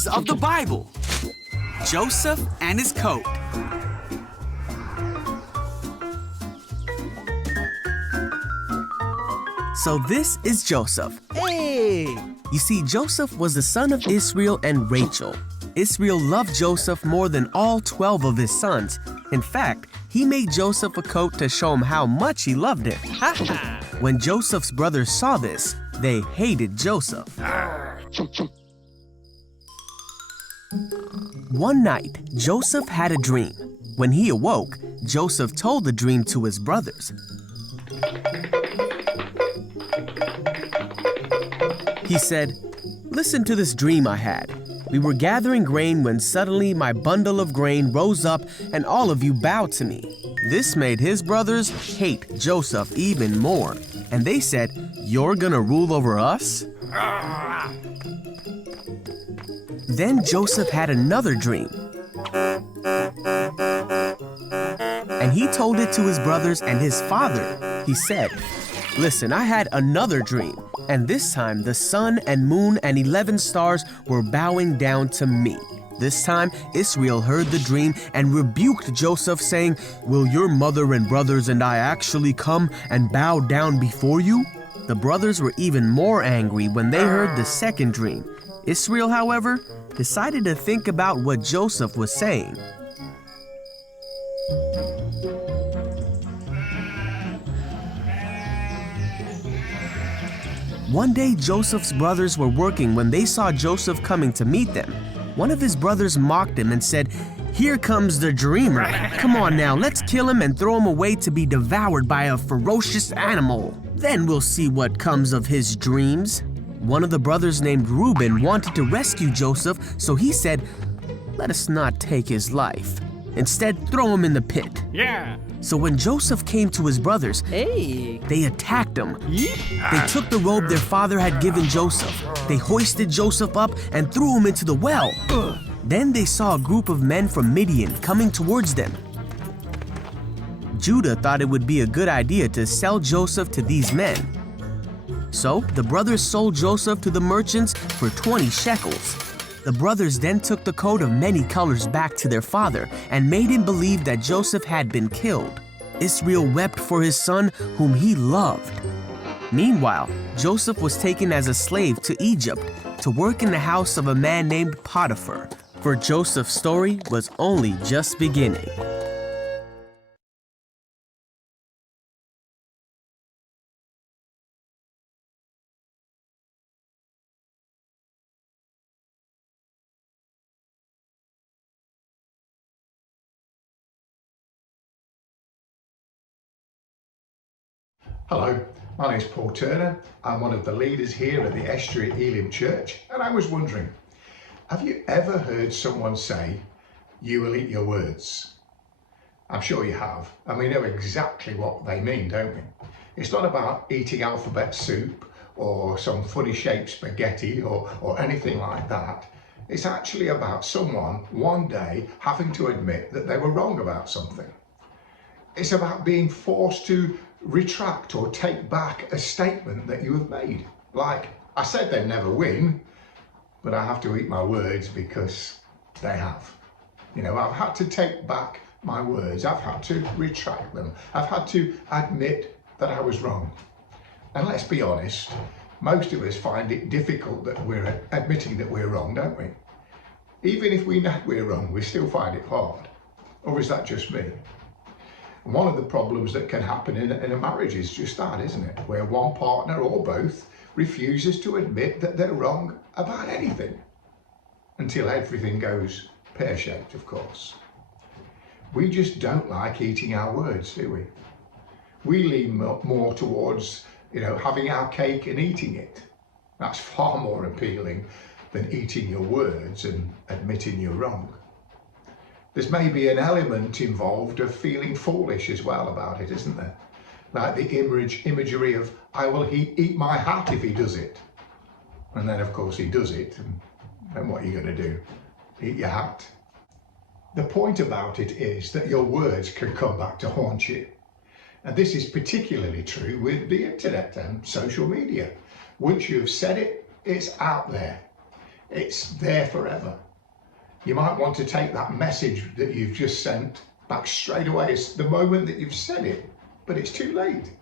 stories of the Bible. Joseph and his coat. So this is Joseph. Hey! You see, Joseph was the son of Israel and Rachel. Israel loved Joseph more than all 12 of his sons. In fact, he made Joseph a coat to show him how much he loved him. When Joseph's brothers saw this, they hated Joseph. One night, Joseph had a dream. When he awoke, Joseph told the dream to his brothers. He said, "Listen to this dream I had. We were gathering grain when suddenly my bundle of grain rose up and all of you bowed to me." This made his brothers hate Joseph even more. And they said, "You're gonna rule over us?" Then Joseph had another dream. And he told it to his brothers and his father. He said, "Listen, I had another dream. And this time the sun and moon and 11 stars were bowing down to me." This time Israel heard the dream and rebuked Joseph, saying, "Will your mother and brothers and I actually come and bow down before you?" The brothers were even more angry when they heard the second dream. Israel, however, decided to think about what Joseph was saying. One day, Joseph's brothers were working when they saw Joseph coming to meet them. One of his brothers mocked him and said, "Here comes the dreamer. Come on now, let's kill him and throw him away to be devoured by a ferocious animal. Then we'll see what comes of his dreams." One of the brothers named Reuben wanted to rescue Joseph, so he said, "Let us not take his life. Instead, throw him in the pit." Yeah! So when Joseph came to his brothers, they attacked him. They took the robe their father had given Joseph. They hoisted Joseph up and threw him into the well. Then they saw a group of men from Midian coming towards them. Judah thought it would be a good idea to sell Joseph to these men. So the brothers sold Joseph to the merchants for 20 shekels. The brothers then took the coat of many colors back to their father and made him believe that Joseph had been killed. Israel wept for his son whom he loved. Meanwhile, Joseph was taken as a slave to Egypt to work in the house of a man named Potiphar, for Joseph's story was only just beginning. Hello, my name is Paul Turner. I'm one of the leaders here at the Estuary Elim Church, and I was wondering, have you ever heard someone say, "You will eat your words"? I'm sure you have, and we know exactly what they mean, don't we? It's not about eating alphabet soup or some funny shaped spaghetti or anything like that. It's actually about someone one day having to admit that they were wrong about something. It's about being forced to retract or take back a statement that you have made. Like, I said they'd never win, but I have to eat my words because they have. You know, I've had to take back my words. I've had to retract them. I've had to admit that I was wrong. And let's be honest, most of us find it difficult that we're admitting that we're wrong, don't we? Even if we know we're wrong, we still find it hard. Or is that just me? One of the problems that can happen in a marriage is just that, isn't it? Where one partner or both refuses to admit that they're wrong about anything. Until everything goes pear-shaped, of course. We just don't like eating our words, do we? We lean more towards, having our cake and eating it. That's far more appealing than eating your words and admitting you're wrong. There's maybe an element involved of feeling foolish as well about it, isn't there? Like the imagery of, I will eat my hat if he does it. And then of course he does it, and then what are you going to do? Eat your hat? The point about it is that your words can come back to haunt you. And this is particularly true with the internet and social media. Once you've said it, it's out there. It's there forever. You might want to take that message that you've just sent back straight away. It's the moment that you've said it, but it's too late.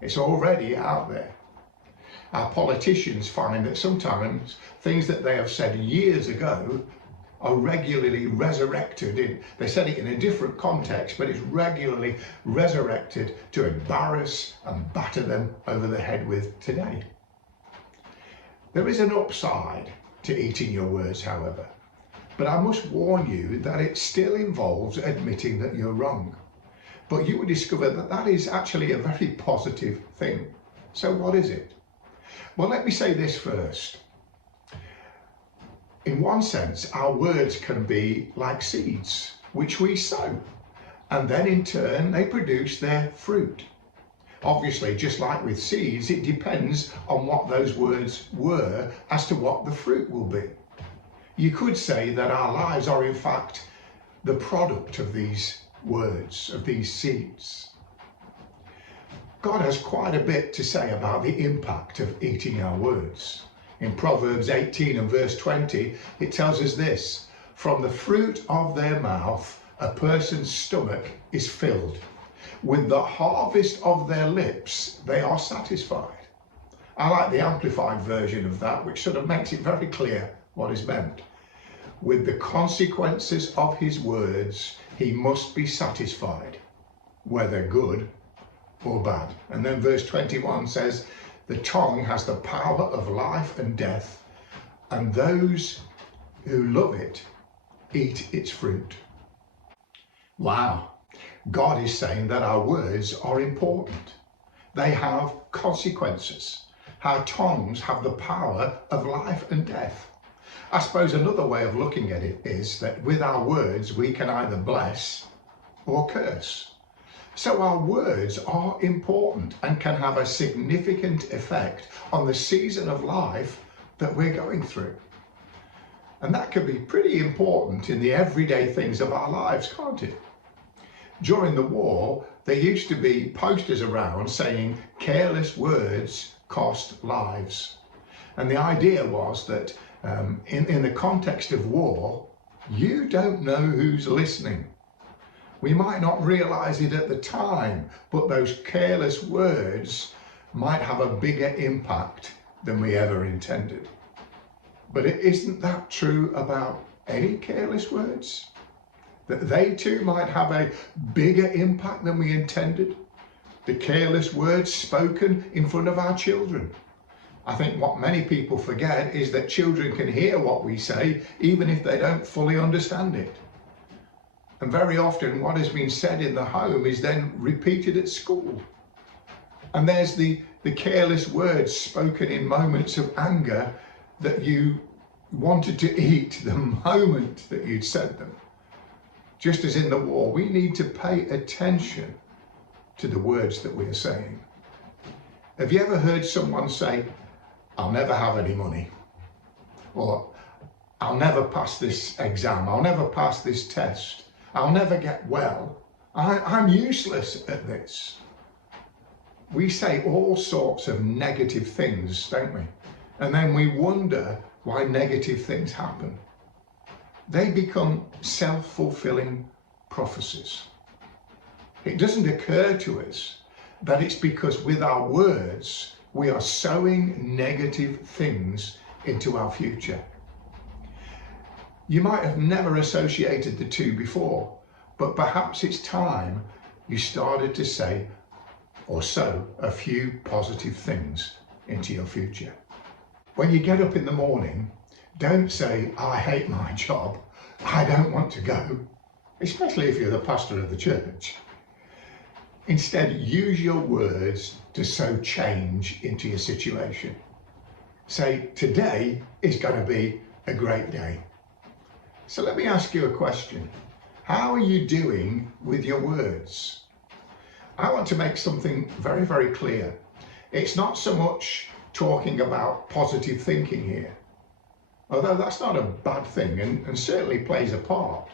It's already out there. Our politicians find that sometimes things that they have said years ago are regularly resurrected. They said it in a different context, but it's regularly resurrected to embarrass and batter them over the head with today. There is an upside to eating your words, however, but I must warn you that it still involves admitting that you're wrong. But you will discover that that is actually a very positive thing. So what is it? Well, let me say this first. In one sense, our words can be like seeds, which we sow, and then in turn they produce their fruit. Obviously, just like with seeds, it depends on what those words were as to what the fruit will be. You could say that our lives are in fact the product of these words, of these seeds. God has quite a bit to say about the impact of eating our words. In Proverbs 18 and verse 20, it tells us this: from the fruit of their mouth, a person's stomach is filled. With the harvest of their lips, they are satisfied. I like the amplified version of that, which sort of makes it very clear what is meant. With the consequences of his words, he must be satisfied, whether good or bad. And then verse 21 says, the tongue has the power of life and death, and those who love it eat its fruit. Wow. God is saying that our words are important. They have consequences. Our tongues have the power of life and death. I suppose another way of looking at it is that with our words we can either bless or curse. So our words are important and can have a significant effect on the season of life that we're going through. And that can be pretty important in the everyday things of our lives, can't it? During the war, there used to be posters around saying, careless words cost lives. And the idea was that in the context of war, you don't know who's listening. We might not realize it at the time, but those careless words might have a bigger impact than we ever intended. But isn't that true about any careless words? That they too might have a bigger impact than we intended? The careless words spoken in front of our children. I think what many people forget is that children can hear what we say even if they don't fully understand it. And very often what has been said in the home is then repeated at school. And there's the careless words spoken in moments of anger that you wanted to eat the moment that you'd said them. Just as in the war, we need to pay attention to the words that we are saying. Have you ever heard someone say, I'll never have any money? Or I'll never pass this exam, I'll never pass this test, I'll never get well, I'm useless at this. We say all sorts of negative things, don't we? And then we wonder why negative things happen. They become self-fulfilling prophecies. It doesn't occur to us that it's because with our words, we are sowing negative things into our future. You might have never associated the two before, but perhaps it's time you started to say or sow a few positive things into your future. When you get up in the morning, don't say, I hate my job, I don't want to go, especially if you're the pastor of the church. Instead, use your words to sow change into your situation. Say, today is going to be a great day. So let me ask you a question. How are you doing with your words? I want to make something very, very clear. It's not so much talking about positive thinking here, although that's not a bad thing and certainly plays a part.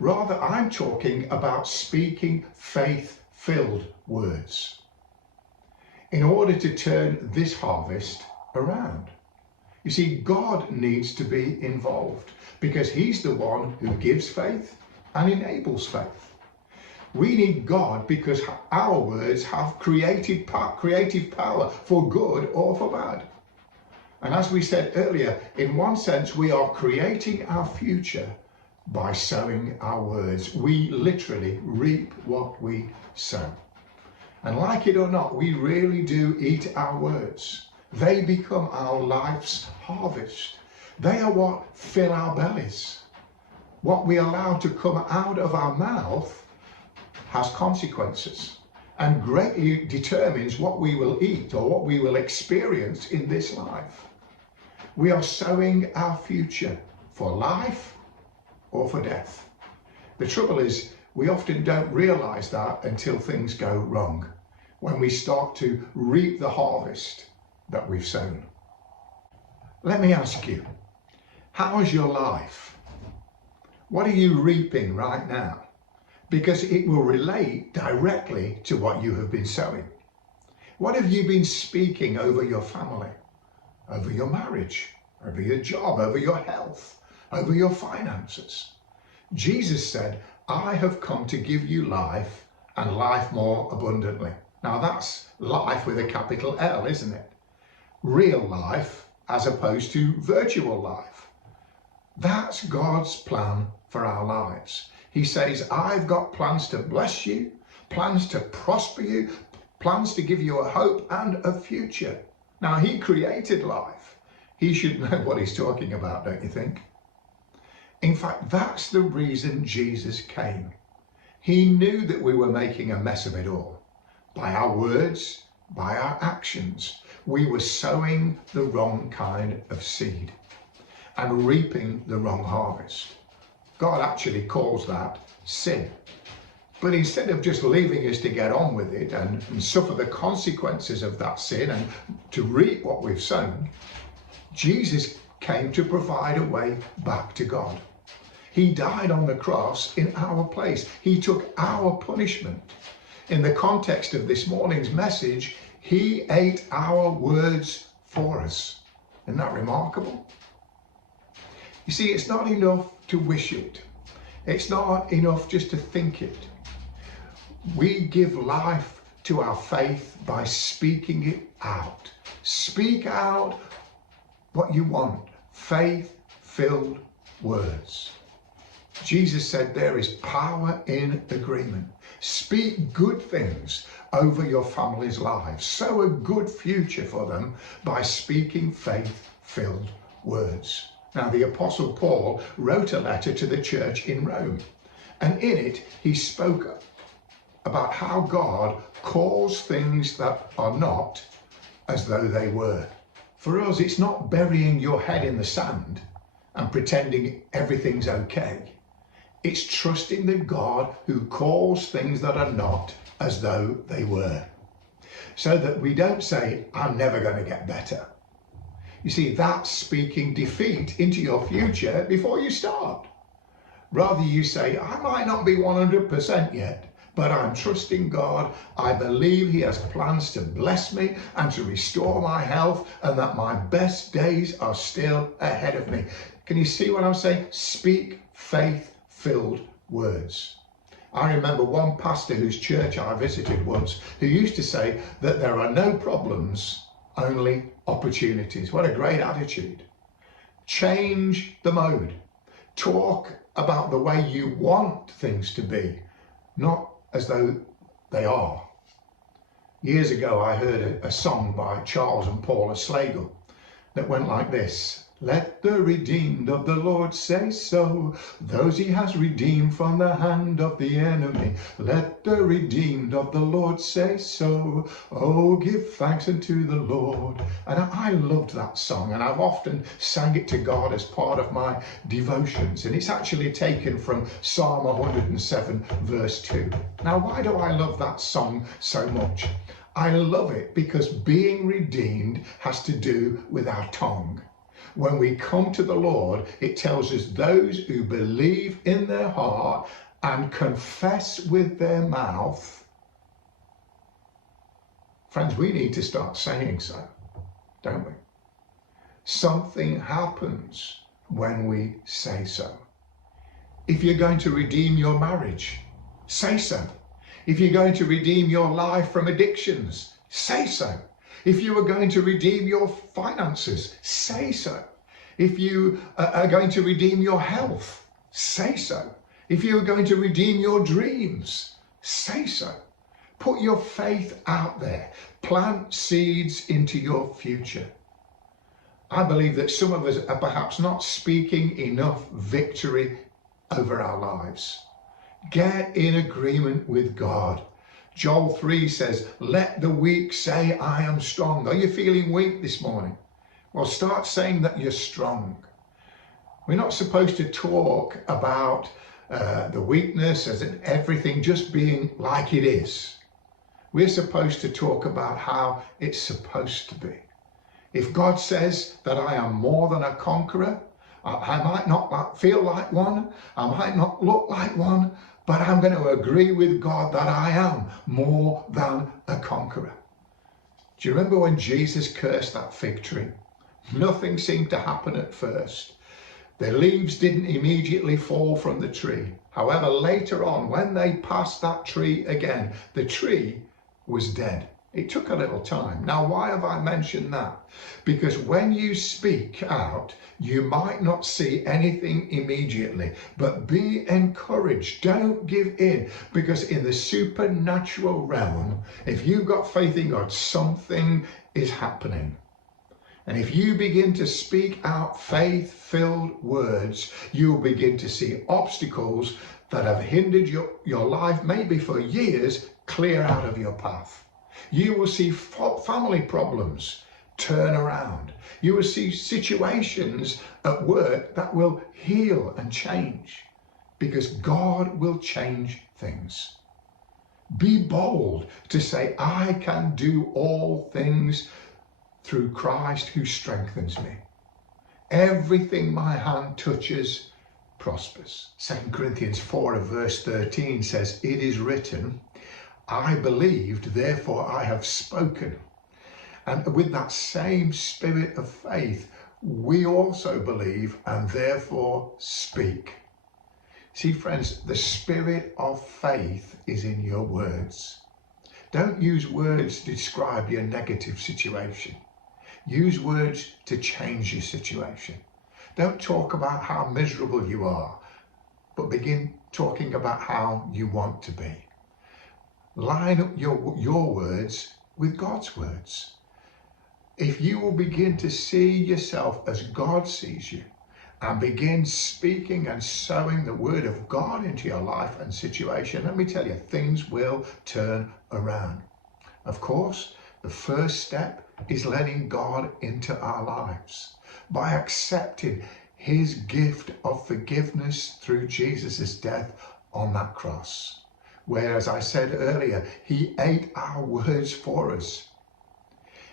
Rather, I'm talking about speaking faith-filled words in order to turn this harvest around. You see, God needs to be involved because he's the one who gives faith and enables faith. We need God because our words have creative power for good or for bad. And as we said earlier, in one sense, we are creating our future by sowing our words. We literally reap what we sow. And like it or not, we really do eat our words. They become our life's harvest. They are what fill our bellies. What we allow to come out of our mouth has consequences and greatly determines what we will eat or what we will experience in this life. We are sowing our future for life or for death. The trouble is, we often don't realize that until things go wrong, when we start to reap the harvest that we've sown. Let me ask you, how is your life? What are you reaping right now? Because it will relate directly to what you have been sowing. What have you been speaking over your family, over your marriage, over your job, over your health, over your finances? Jesus said, I have come to give you life and life more abundantly. Now that's life with a capital L, isn't it? Real life as opposed to virtual life. That's God's plan for our lives. He says, I've got plans to bless you, plans to prosper you, plans to give you a hope and a future. Now, he created life. He should know what he's talking about, don't you think? In fact, that's the reason Jesus came. He knew that we were making a mess of it all. By our words, by our actions, we were sowing the wrong kind of seed and reaping the wrong harvest. God actually calls that sin. But instead of just leaving us to get on with it and suffer the consequences of that sin and to reap what we've sown, Jesus came to provide a way back to God. He died on the cross in our place. He took our punishment. In the context of this morning's message, he ate our words for us. Isn't that remarkable? You see, it's not enough to wish it. It's not enough just to think it. We give life to our faith by speaking it out. Speak out what you want. Faith-filled words. Jesus said there is power in agreement. Speak good things over your family's lives. Sow a good future for them by speaking faith-filled words. Now, the Apostle Paul wrote a letter to the church in Rome, and in it he spoke about how God calls things that are not as though they were. For us, it's not burying your head in the sand and pretending everything's okay. It's trusting the God who calls things that are not as though they were. So that we don't say, I'm never going to get better. You see, that's speaking defeat into your future before you start. Rather, you say, I might not be 100% yet, but I'm trusting God. I believe he has plans to bless me and to restore my health, and that my best days are still ahead of me. Can you see what I'm saying? Speak faith-filled words. I remember one pastor whose church I visited once who used to say that there are no problems, only opportunities. What a great attitude. Change the mode. Talk about the way you want things to be, not as though they are. Years ago, I heard a song by Charles and Paula Slagle that went like this. Let the redeemed of the Lord say so, those he has redeemed from the hand of the enemy. Let the redeemed of the Lord say so. Oh, give thanks unto the Lord. And I loved that song, and I've often sang it to God as part of my devotions. And it's actually taken from Psalm 107, verse 2. Now, why do I love that song so much? I love it because being redeemed has to do with our tongue. When we come to the Lord, it tells us those who believe in their heart and confess with their mouth. Friends, we need to start saying so, don't we? Something happens when we say so. If you're going to redeem your marriage, say so. If you're going to redeem your life from addictions, say so. If you are going to redeem your finances, say so. If you are going to redeem your health, say so. If you are going to redeem your dreams, say so. Put your faith out there. Plant seeds into your future. I believe that some of us are perhaps not speaking enough victory over our lives. Get in agreement with God. Joel 3 says, let the weak say, I am strong. Are you feeling weak this morning? Well, start saying that you're strong. We're not supposed to talk about the weakness as in everything just being like it is. We're supposed to talk about how it's supposed to be. If God says that I am more than a conqueror, I might not feel like one, I might not look like one, but I'm going to agree with God that I am more than a conqueror. Do you remember when Jesus cursed that fig tree? Nothing seemed to happen at first. The leaves didn't immediately fall from the tree. However, later on, when they passed that tree again, the tree was dead. It took a little time. Now, why have I mentioned that? Because when you speak out, you might not see anything immediately, but be encouraged. Don't give in, because in the supernatural realm, if you've got faith in God, something is happening. And if you begin to speak out faith-filled words, you'll begin to see obstacles that have hindered your life, maybe for years, clear out of your path. You will see family problems turn around. You will see situations at work that will heal and change, because God will change things. Be bold to say, I can do all things through Christ who strengthens me. Everything my hand touches prospers. 2 Corinthians 4 verse 13 says, it is written, I believed, therefore I have spoken. And with that same spirit of faith, we also believe and therefore speak. See, friends, the spirit of faith is in your words. Don't use words to describe your negative situation. Use words to change your situation. Don't talk about how miserable you are, but begin talking about how you want to be. Line up your words with God's words. If you will begin to see yourself as God sees you and begin speaking and sowing the word of God into your life and situation, let me tell you, things will turn around. Of course, the first step is letting God into our lives by accepting his gift of forgiveness through Jesus' death on that cross. Where, as I said earlier, he ate our words for us.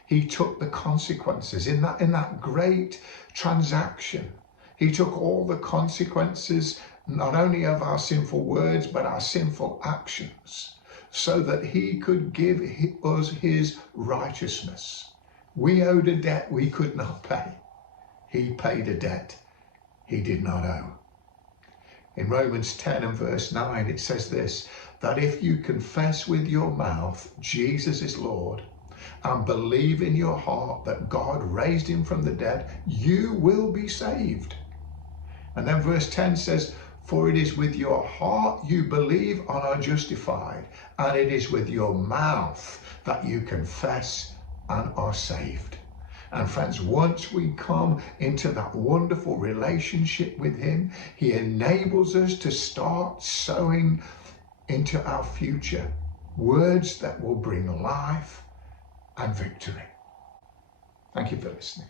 He took the consequences in that great transaction. He took all the consequences, not only of our sinful words, but our sinful actions, so that he could give us his righteousness. We owed a debt we could not pay. He paid a debt he did not owe. In Romans 10 and verse 9, it says this, that if you confess with your mouth Jesus is Lord and believe in your heart that God raised him from the dead, you will be saved. And then verse 10 says, for it is with your heart you believe and are justified, and it is with your mouth that you confess and are saved. And friends, once we come into that wonderful relationship with him, he enables us to start sowing into our future words that will bring life and victory. Thank you for listening.